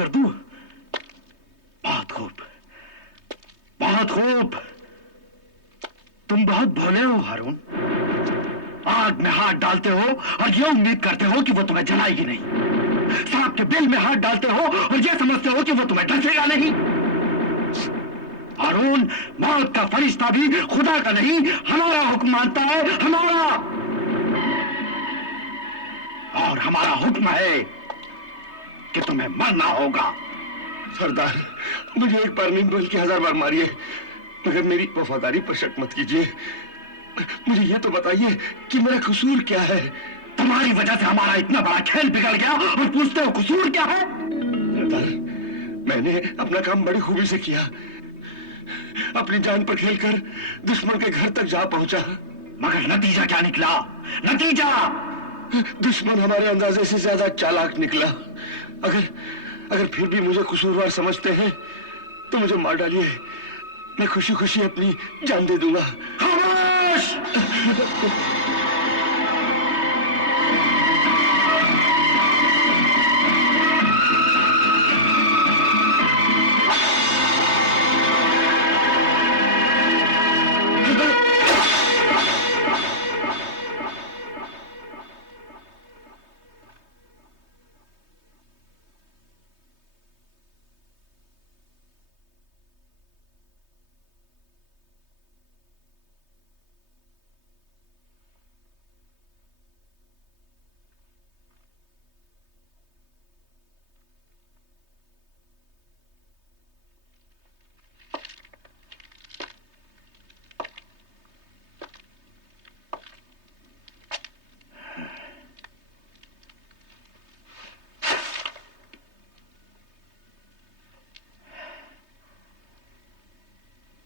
कर दूं? बहुत खूब, बहुत खूब। तुम बहुत भोले हो हारून। आग में हाथ डालते हो और ये उम्मीद करते हो कि वो तुम्हें जलाएगी नहीं। सांप के बिल में हाथ डालते हो और ये समझते हो कि वो तुम्हें डसेगा नहीं। हारून, मौत का फरिश्ता भी खुदा का नहीं, हमारा हुक्म मानता है, हमारा। और हमारा हुक्म है कि तुम्हें मरना होगा। सरदार, मुझे एक बार नहीं बल्कि 1000 बार मारिए, मगर मेरी वफादारी पर शक मत कीजिए। मुझे ये तो बताइए कि मेरा कसूर क्या है? तुम्हारी वजह से हमारा इतना बड़ा खेल बिगड़ गया और पूछते हो कसूर क्या है? सरदार, मैंने अपना काम बड़ी खूबी से किया। अपनी जान पर खेलकर दुश्मन के घर तक जा पहुंचा। मगर नतीजा क्या निकला? नतीजा? दुश्मन हमारे अंदाजे से ज्यादा चालाक निकला। अगर फिर भी मुझे कसूरवार समझते हैं तो मुझे मार डालिए। मैं खुशी खुशी अपनी जान दे दूंगा। खामोश!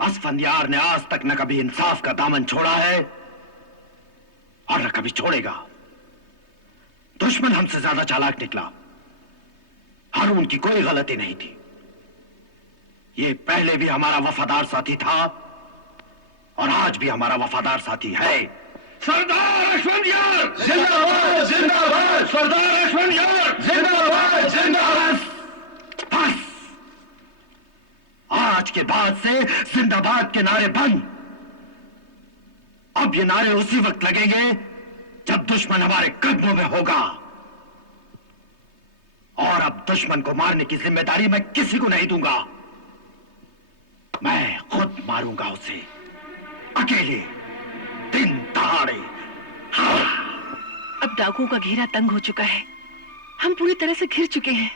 असफंदियार ने आज तक न कभी इंसाफ का दामन छोड़ा है और न कभी छोड़ेगा। दुश्मन हमसे ज्यादा चालाक निकला। हारून की कोई गलती नहीं थी। ये पहले भी हमारा वफादार साथी था और आज भी हमारा वफादार साथी है। सरदार असफंदियार जिंदाबाद, जिंदाबाद। सरदार असफंदियार जिंदाबाद, जिंदाबाद। बस, आज के बाद से जिंदाबाद के नारे बंद। अब ये नारे उसी वक्त लगेंगे जब दुश्मन हमारे कदमों में होगा। और अब दुश्मन को मारने की जिम्मेदारी मैं किसी को नहीं दूंगा। मैं खुद मारूंगा उसे, अकेले, दिन दहाड़े। हाँ। अब डाकुओं का घेरा तंग हो चुका है। हम पूरी तरह से घिर चुके हैं,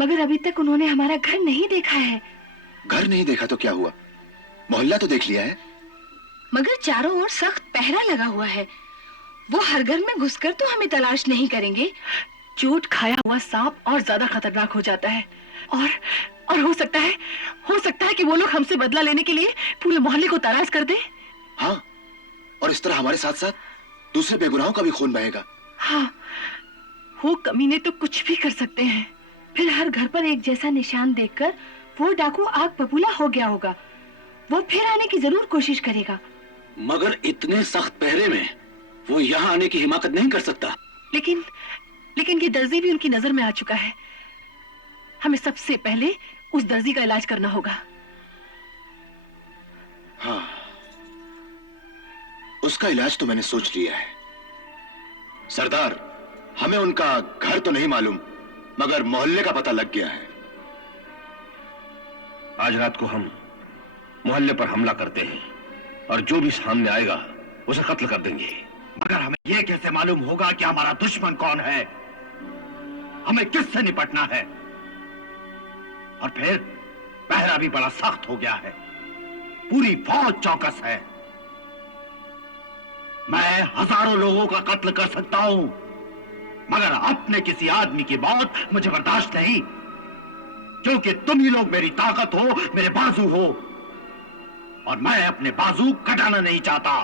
मगर अभी तक उन्होंने हमारा घर नहीं देखा है। घर नहीं देखा तो क्या हुआ? मोहल्ला तो देख लिया है। मगर चारों ओर सख्त पहरा लगा हुआ है। वो हर घर में घुसकर तो हमें तलाश नहीं करेंगे। चोट खाया हुआ सांप और ज्यादा खतरनाक हो जाता है। और हो सकता है कि वो लोग हमसे बदला लेने के लिए पूरे मोहल्ले को तलाश कर दे। हाँ, और इस तरह हमारे साथ साथ दूसरे बेगुनाहों का भी खून बहेगा। हाँ, वो कमीने तो कुछ भी कर सकते हैं। फिर हर घर पर एक जैसा निशान देखकर वो डाकू आग बबूला हो गया होगा। वो फिर आने की जरूर कोशिश करेगा। मगर इतने सख्त पहरे में वो यहाँ आने की हिमाकत नहीं कर सकता। लेकिन ये दर्जी भी उनकी नजर में आ चुका है। हमें सबसे पहले उस दर्जी का इलाज करना होगा। हाँ, उसका इलाज तो मैंने सोच लिया है। सरदार, हमें उनका घर तो नहीं मालूम, मगर मोहल्ले का पता लग गया है। आज रात को हम मोहल्ले पर हमला करते हैं और जो भी सामने आएगा उसे कत्ल कर देंगे। मगर हमें यह कैसे मालूम होगा कि हमारा दुश्मन कौन है? हमें किससे निपटना है? और फिर पहरा भी बड़ा सख्त हो गया है। पूरी फौज चौकस है। मैं हजारों लोगों का कत्ल कर सकता हूं, मगर अपने किसी आदमी की मौत मुझे बर्दाश्त नहीं, क्योंकि तुम ही लोग मेरी ताकत हो, मेरे बाजू हो, और मैं अपने बाजू कटाना नहीं चाहता।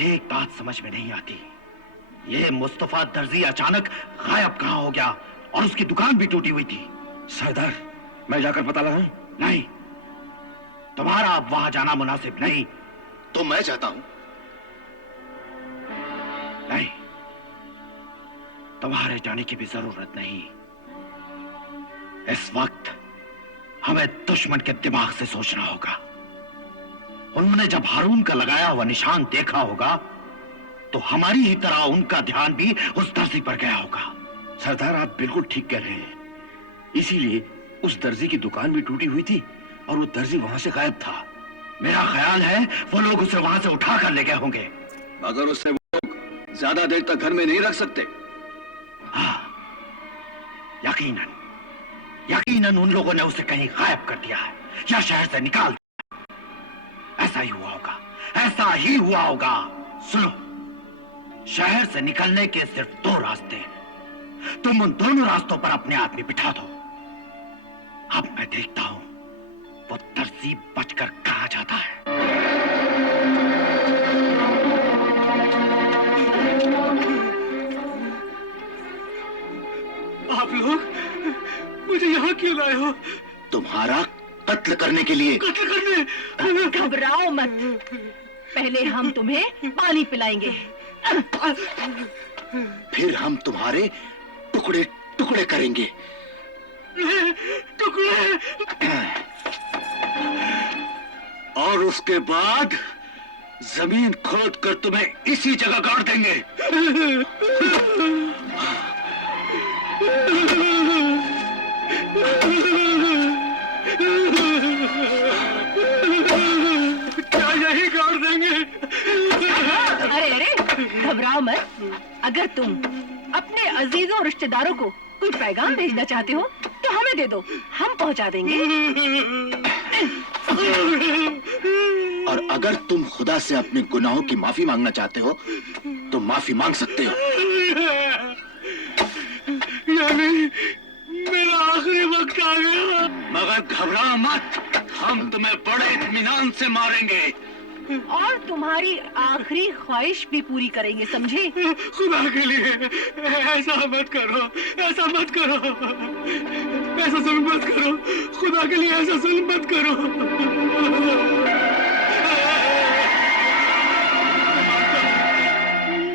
एक बात समझ में नहीं आती, ये मुस्तफा दर्जी अचानक गायब कहां हो गया और उसकी दुकान भी टूटी हुई थी। सरदार, मैं जाकर पता लगाऊं? नहीं, तुम्हारा अब वहां जाना मुनासिब नहीं। तो मैं चाहता हूं। नहीं, तुम्हारे जाने की भी जरूरत नहीं। इस वक्त हमें दुश्मन के दिमाग से सोचना होगा। उन्होंने जब हारून का लगाया हुआ निशान देखा होगा तो हमारी ही तरह उनका ध्यान भी उस दर्जी पर गया होगा। सरदार, आप बिल्कुल ठीक कह रहे हैं। इसीलिए उस दर्जी की दुकान भी टूटी हुई थी और वो दर्जी वहां से गायब था। मेरा ख्याल है वो लोग उसे वहां से उठा कर ले गए होंगे। मगर उससे वो लोग ज्यादा देर तक घर में नहीं रख सकते। हाँ, यकीनन यकीनन उन लोगों ने उसे कहीं गायब कर दिया है या शहर से निकाल दिया। ऐसा ही हुआ होगा, ऐसा ही हुआ होगा। सुनो, शहर से निकलने के सिर्फ दो रास्ते हैं। तुम उन दोनों रास्तों पर अपने आदमी बिठा दो। अब मैं देखता हूं वो दर्जी बचकर कहां जाता है। आप लोग मुझे यहाँ क्यों लाए हो? तुम्हारा कत्ल करने के लिए। कत्ल करने? घबराओ मत, पहले हम तुम्हें पानी पिलाएंगे। फिर हम तुम्हारे टुकड़े टुकड़े करेंगे। टुकड़े? और उसके बाद जमीन खोद कर तुम्हें इसी जगह गाड़ देंगे। क्या यही गाड़ देंगे? अरे अरे, घबराओ मत। अगर तुम अपने अजीजों और रिश्तेदारों को कोई पैगाम भेजना चाहते हो तो हमें दे दो, हम पहुंचा देंगे। और अगर तुम खुदा से अपने गुनाहों की माफी मांगना चाहते हो तो माफी मांग सकते हो। यानी मेरा आखिरी वक्त आ गया। मगर घबरा मत, हम तुम्हें बड़े इत्मीनान से मारेंगे और तुम्हारी आखिरी ख्वाहिश भी पूरी करेंगे, समझे? खुदा के लिए ऐसा मत करो, ऐसा मत करो, ऐसा जुल्म मत करो। खुदा के लिए ऐसा जुल्म मत करो।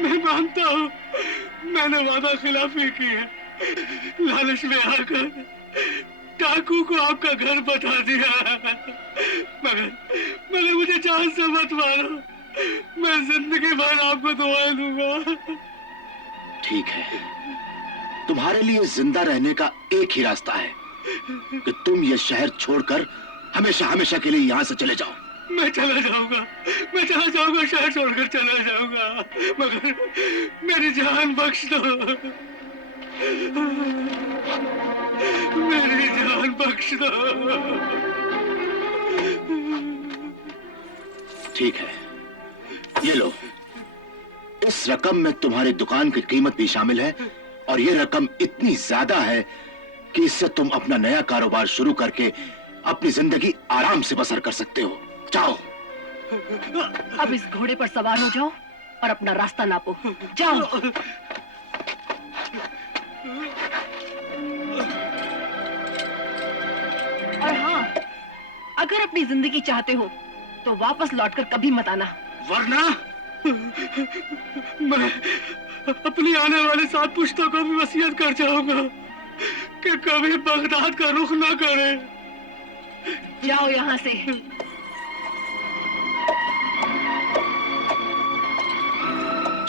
मैं मानता हूँ मैंने वादा खिलाफी की है। लालच में आकर डाकू को आपका घर बता दिया, मगर मुझे जान से मत मारो। मैं जिंदगी भर आपको दुआएं दूंगा। ठीक है, तुम्हारे लिए जिंदा रहने का एक ही रास्ता है कि तुम ये शहर छोड़कर हमेशा हमेशा के लिए यहाँ से चले जाओ। मैं चला जाऊंगा, मैं चला जाऊंगा, शहर छोड़कर चला जाऊंगा, मगर मेरी जान बख्श दो, मेरी जान बख्श दो। ठीक है, ये लो। इस रकम में तुम्हारी दुकान की कीमत भी शामिल है और ये रकम इतनी ज्यादा है कि इससे तुम अपना नया कारोबार शुरू करके अपनी जिंदगी आराम से बसर कर सकते हो। जाओ। अब इस घोड़े पर सवार हो जाओ और अपना रास्ता नापो। जाओ। और हाँ, अगर अपनी जिंदगी चाहते हो तो वापस लौटकर कभी मत आना, वरना मैं अपनी आने वाली 7 पुश्तों को भी वसीयत कर जाऊंगा कि कभी बगदाद का रुख ना करें। जाओ यहाँ से।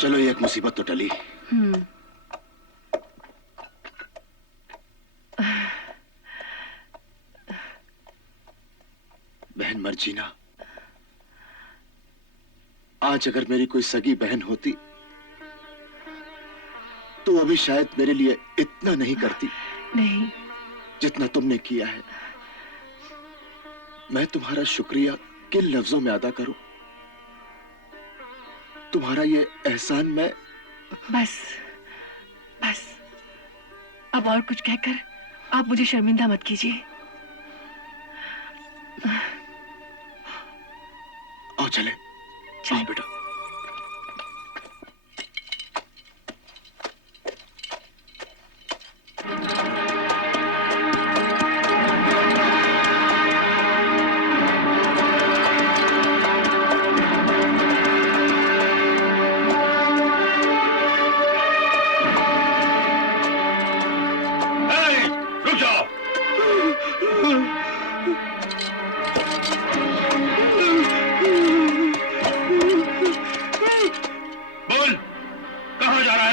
चलो, ये एक मुसीबत तो टली। बहन मर्जीना, आज अगर मेरी कोई सगी बहन होती तो वो भी शायद मेरे लिए इतना नहीं करती नहीं, जितना तुमने किया है। मैं तुम्हारा शुक्रिया किन लफ्जों में अदा करूं? तुम्हारा ये एहसान मैं बस बस, अब और कुछ कहकर आप मुझे शर्मिंदा मत कीजिए। आओ चले। आओ बेटा।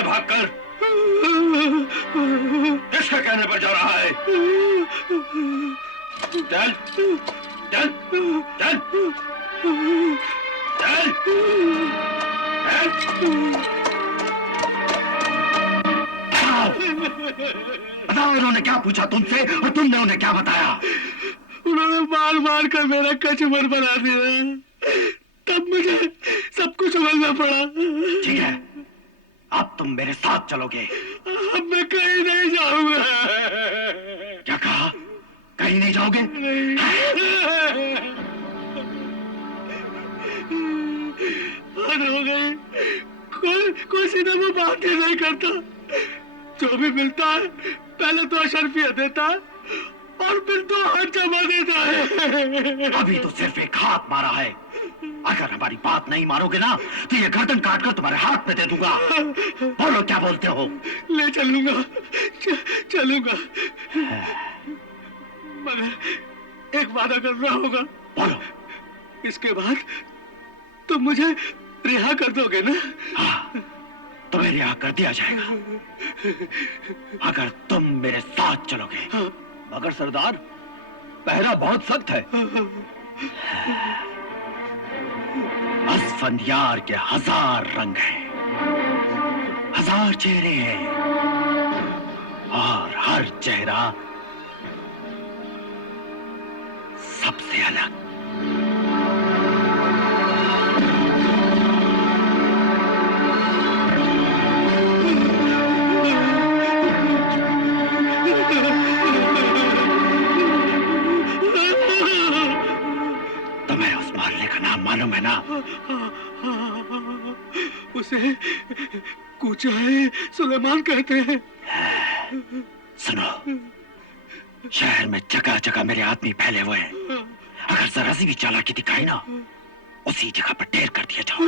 है भागकर? किसके कहने पर जा रहा है? चल चल चल चल बताओ उन्होंने क्या पूछा तुमसे और तुमने उन्हें क्या बताया? उन्होंने मार मार कर मेरा कचूमर बना दिया, तब मुझे सब कुछ समझना पड़ा। ठीक है, अब तुम मेरे साथ चलोगे। अब मैं कहीं नहीं जाऊंगा। क्या कहा? कहीं नहीं जाओगे? हद हो गई, कोई सीधे में बात ही नहीं करता। जो भी मिलता है पहले तो अशर्फिया देता है और फिर तो हाथ जमा देता है। अभी तो सिर्फ एक हाथ मारा है, अगर हमारी बात नहीं मानोगे ना तो ये गर्दन काट कर तुम्हारे हाथ में दे दूंगा। बोलो क्या बोलते हो? ले चलूंगा, चलूंगा, मगर एक वादा करना होगा। बोलो। इसके बाद तुम मुझे रिहा कर दोगे ना? हाँ, तुम्हें रिहा कर दिया जाएगा अगर तुम मेरे साथ चलोगे। मगर सरदार, पहरा बहुत सख्त है। असफंदियार के 1000 रंग हैं, 1000 चेहरे हैं और हर चेहरा सबसे अलग। तुम्हें उस मोहल्ले का नाम मालूम है ना? उसे कूचाए सुलेमान कहते हैं। सुनो, शहर में जगह जगह मेरे आदमी फैले हुए हैं। अगर जरा सी भी चालाकी दिखाई ना, उसी जगह पर ढेर कर दिया जाओ।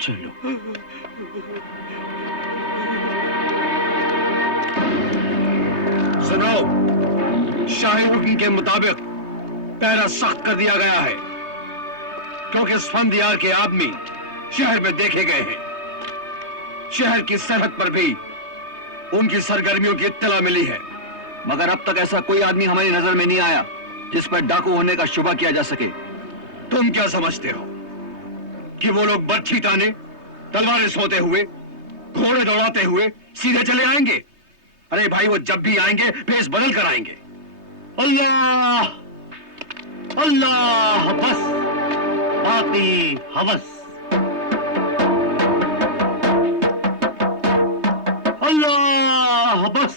चलो। सुनो, शाही हुक्म के मुताबिक पहरा सख्त कर दिया गया है, क्योंकि स्फंदियार के आदमी शहर में देखे गए हैं। शहर की सरहद पर भी उनकी सरगर्मियों की इत्तला मिली है, मगर अब तक ऐसा कोई आदमी हमारी नजर में नहीं आया जिस पर डाकू होने का शुबा किया जा सके। तुम क्या समझते हो कि वो लोग बर्छी ताने, तलवारें सोते हुए, घोड़े दौड़ाते हुए सीधे चले आएंगे? अरे भाई, वो जब भी आएंगे भेष बदल कर आएंगे। अल्लाह अल्लाह, बस बाकी हवस। अल्लाह बस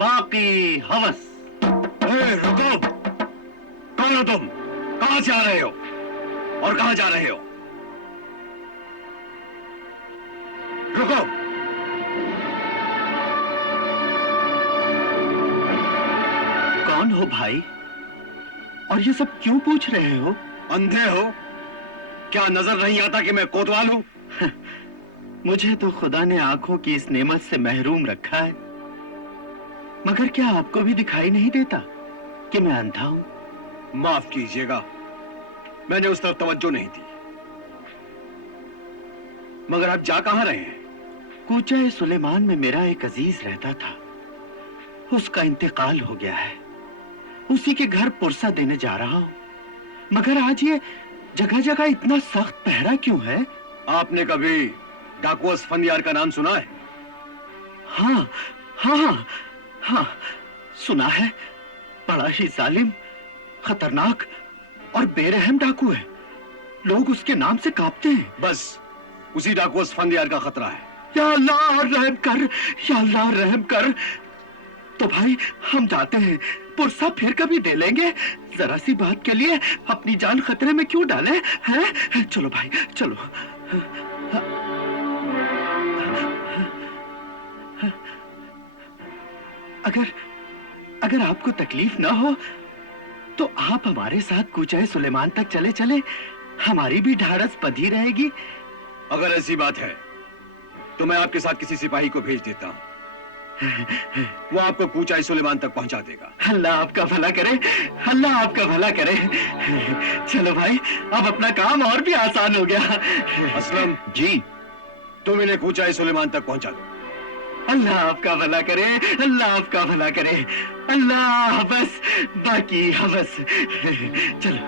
बाकी हवस। रुको, कौन हो तुम? कहां से आ रहे हो और कहां जा रहे हो? रुको। कौन हो भाई, और ये सब क्यों पूछ रहे हो? अंधे हो क्या? नजर नहीं आता कि मैं कोतवाल हूं? मुझे तो खुदा ने आंखों की इस नेमत से महरूम रखा है, मगर क्या आपको भी दिखाई नहीं देता कि मैं अंधा हूं? माफ कीजिएगा, मैंने उस तरफ तवज्जो नहीं दी। मगर आप जा कहां रहे हैं? कूचा सुलेमान में मेरा एक अजीज रहता था, उसका इंतकाल हो गया है। उसी के घर पुरसा देने जा रहा हूं, मगर आज ये जगह जगह इतना सख्त पहरा क्यों है? आपने कभी डाकू असफंदियार का नाम सुना है? हाँ हाँ हाँ हाँ, सुना है। बड़ा ही जालिम, खतरनाक और बेरहम डाकू है। लोग उसके नाम से कांपते हैं। बस उसी डाकू असफंदियार का खतरा है। या अल्लाह रहम कर, या अल्लाह रहम कर। तो भाई हम जाते हैं, पुरसा फिर कभी दे लेंगे। जरा सी बात के लिए अपनी जान खतरे में क्यों डालें? हैं? चलो भाई चलो। अगर आपको तकलीफ ना हो तो आप हमारे साथ कूचाए सुलेमान तक चले चले, हमारी भी ढाढ़स बंधी रहेगी। अगर ऐसी बात है तो मैं आपके साथ किसी सिपाही को भेज देता हूं। वो आपको कूचाई सुलेमान तक पहुंचा देगा। अल्लाह आपका भला करे, अल्लाह आपका भला करे। चलो भाई, अब अपना काम और भी आसान हो गया। असलम जी। तुम इन्हें कूचाई सुलेमान तक पहुंचा दो। अल्लाह आपका भला करे, अल्लाह आपका भला करे। अल्लाह बस, बाकी हवस। चलो।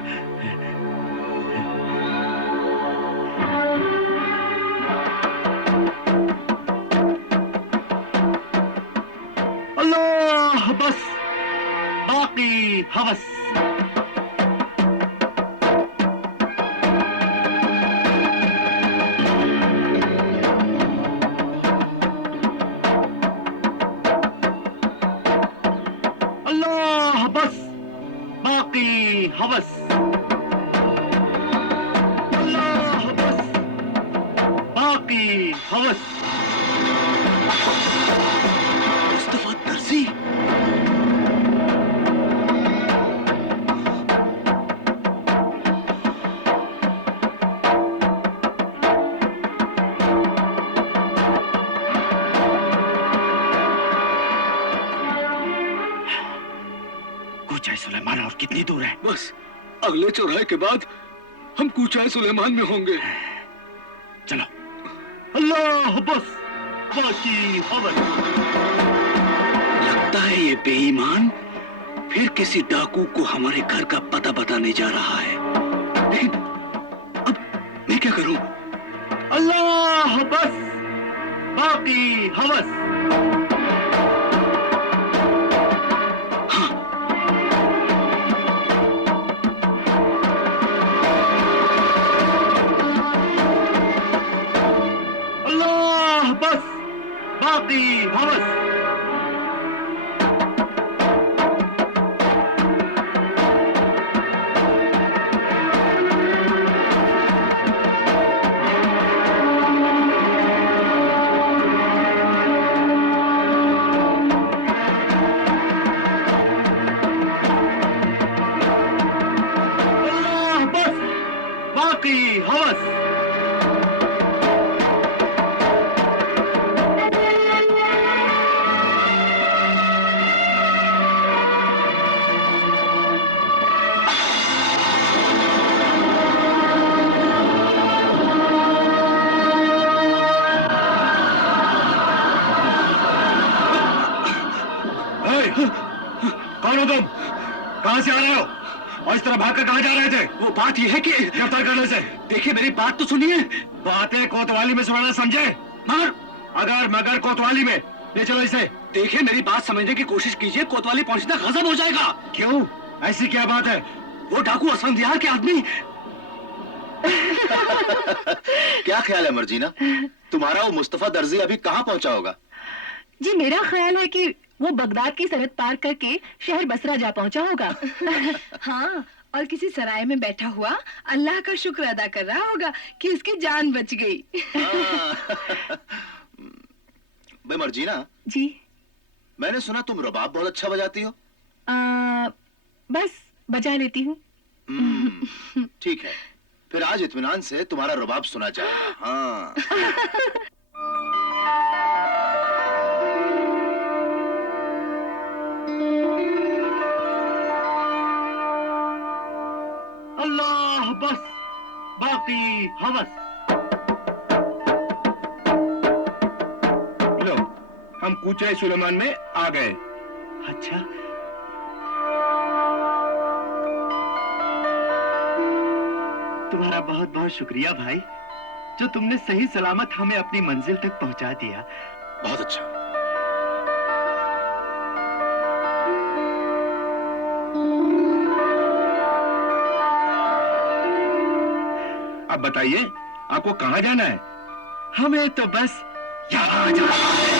अल्लाह बस, बाकी हवस। अल्लाह बस, बाकी हवस। अल्लाह बस, बाकी हवस। मुस्तफा दर्जी, कूचाई सुलेमान और कितनी दूर है? बस अगले चौराहे के बाद हम कूचाई सुलेमान में होंगे। चलो। अल्लाह बस, बाकी हवस। लगता है ये बेईमान फिर किसी डाकू को हमारे घर का पता बताने जा रहा है। लेकिन अब मैं क्या करूं? अल्लाह बस, बाकी हवस। अल्लाह बस, बाकी हवस। अल्लाह बस, बाकी हवस। कौन हो तुम? कहां से आ रहे हो और इस तरह भागकर कहां जा रहे थे? वो बात यह है कि गिरफ्तार करने से। देखिए मेरी बात तो सुनिए। बातें कोतवाली में सुनाना समझे? मगर अगर मगर कोतवाली में ले चलो इसे। देखिए मेरी बात समझने की कोशिश कीजिए। कोतवाली पहुंचना गजब हो जाएगा। क्यों? ऐसी क्या बात है? वो डाकू असफंदियार के आदमी। क्या ख्याल है मर्जीना, तुम्हारा वो मुस्तफा दर्जी अभी कहाँ पहुंचा होगा? जी मेरा ख्याल है कि वो बगदाद की सरहद पार करके शहर बसरा जा पहुंचा होगा। हाँ, और किसी सराय में बैठा हुआ अल्लाह का शुक्र अदा कर रहा होगा कि उसकी जान बच गई। भाई मर्जीना जी। मैंने सुना तुम रबाब बहुत अच्छा बजाती हो। बस बजा लेती हूँ। ठीक है, फिर आज इत्मीनान से तुम्हारा रबाब सुना जाएगा। हाँ। अल्लाह बस, बाकी हवस। लो, हम कूचाई सुलेमान में आ गए। अच्छा, तुम्हारा बहुत बहुत शुक्रिया भाई, जो तुमने सही सलामत हमें अपनी मंजिल तक पहुंचा दिया। बहुत अच्छा। अब बताइए आपको कहां जाना है? हमें तो बस यहाँ जाना है।